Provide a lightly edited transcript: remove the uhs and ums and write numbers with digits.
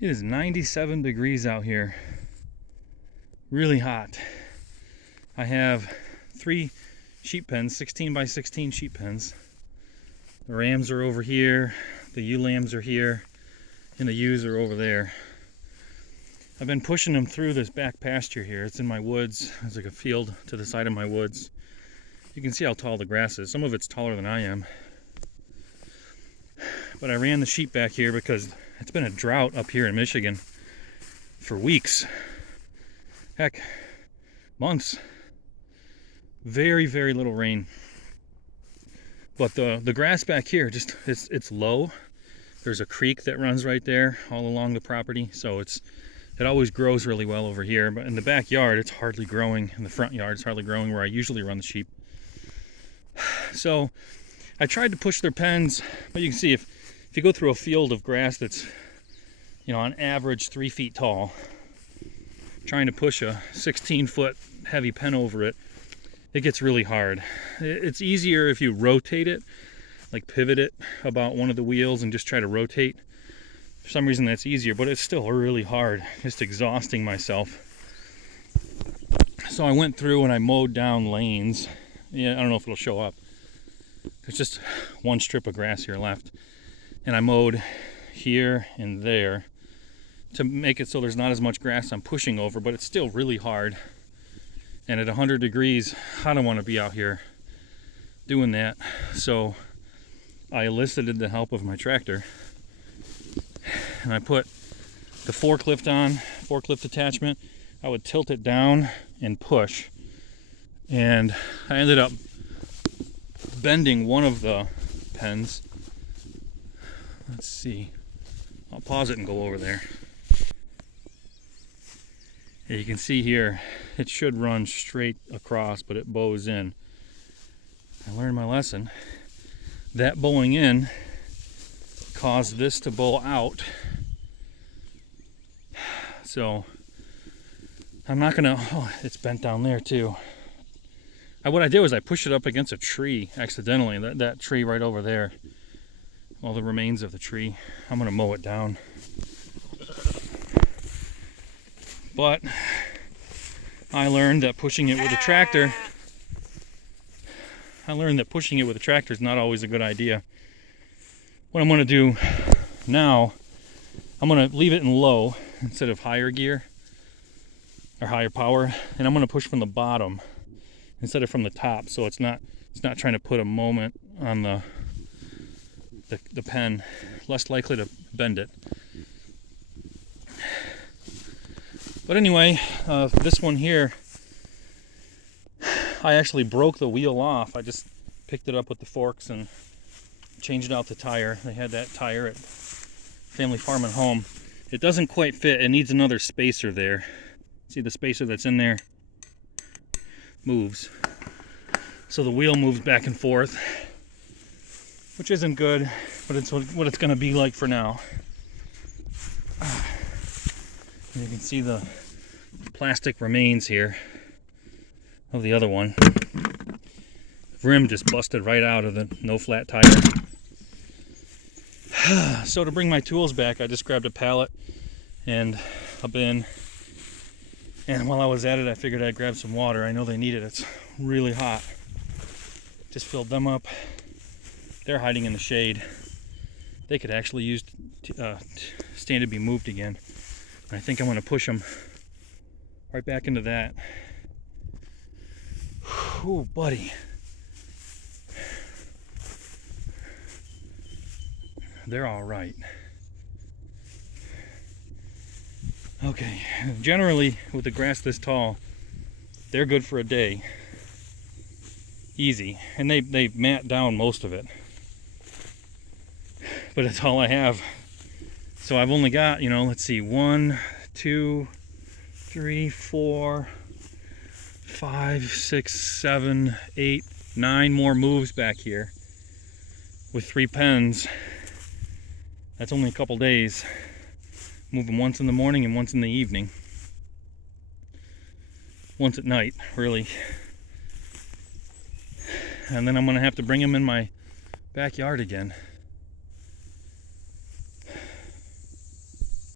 It is 97 degrees out here. Really hot. I have 3 sheep pens, 16 by 16 sheep pens. The rams are over here, the ewe lambs are here, and the ewes are over there. I've been pushing them through this back pasture here. It's in my woods. There's like a field to the side of my woods. You can see how tall the grass is. Some of it's taller than I am. But I ran the sheep back here because it's been a drought up here in Michigan for weeks. Heck, months. Very, very little rain. But the grass back here, just it's low. There's a creek that runs right there all along the property, so it always grows really well over here. But in the backyard, it's hardly growing. In the front yard, it's hardly growing where I usually run the sheep. So I tried to push their pens, but you can see if you go through a field of grass that's, you know, on average 3 feet tall, trying to push a 16-foot heavy pen over it, it gets really hard. It's easier if you rotate it, like pivot it about one of the wheels and just try to rotate. For some reason that's easier, but it's still really hard, just exhausting myself. So I went through and I mowed down lanes. Yeah, I don't know if it'll show up. There's just one strip of grass here left. And I mowed here and there to make it so there's not as much grass I'm pushing over, but it's still really hard. And at 100 degrees, I don't want to be out here doing that. So I elicited the help of my tractor. And I put the forklift attachment. I would tilt it down and push. And I ended up bending one of the pens. Let's see. I'll pause it and go over there. And you can see here, it should run straight across, but it bows in. I learned my lesson. That bowing in caused this to bow out. So I'm not gonna, oh, it's bent down there too. What I did was I pushed it up against a tree accidentally, that tree right over there. All the remains of the tree. I'm gonna mow it down. But I learned that pushing it with a tractor is not always a good idea. What I'm gonna do now, I'm gonna leave it in low instead of higher gear or higher power, and I'm gonna push from the bottom instead of from the top, so it's not trying to put a moment on the pen, less likely to bend it. But anyway, this one here, I actually broke the wheel off. I just picked it up with the forks and changed out the tire. They had that tire at Family Farm and Home. It doesn't quite fit. It needs another spacer there. See, the spacer that's in there moves. So the wheel moves back and forth, which isn't good, but it's what it's going to be like for now. You can see the plastic remains here of the other one. The rim just busted right out of the no flat tire. So to bring my tools back, I just grabbed a pallet and a bin. And while I was at it, I figured I'd grab some water. I know they need it. It's really hot. Just filled them up. They're hiding in the shade. They could actually use stand to be moved again. And I think I'm going to push them right back into that. Ooh, buddy. They're all right. Okay, generally with the grass this tall, they're good for a day. Easy. And they mat down most of it. But it's all I have. So I've only got, let's see, 1, 2, 3, 4, 5, 6, 7, 8, 9 more moves back here with 3 pens. That's only a couple days. Move them once in the morning and once in the evening. Once at night, really. And then I'm going to have to bring them in my backyard again.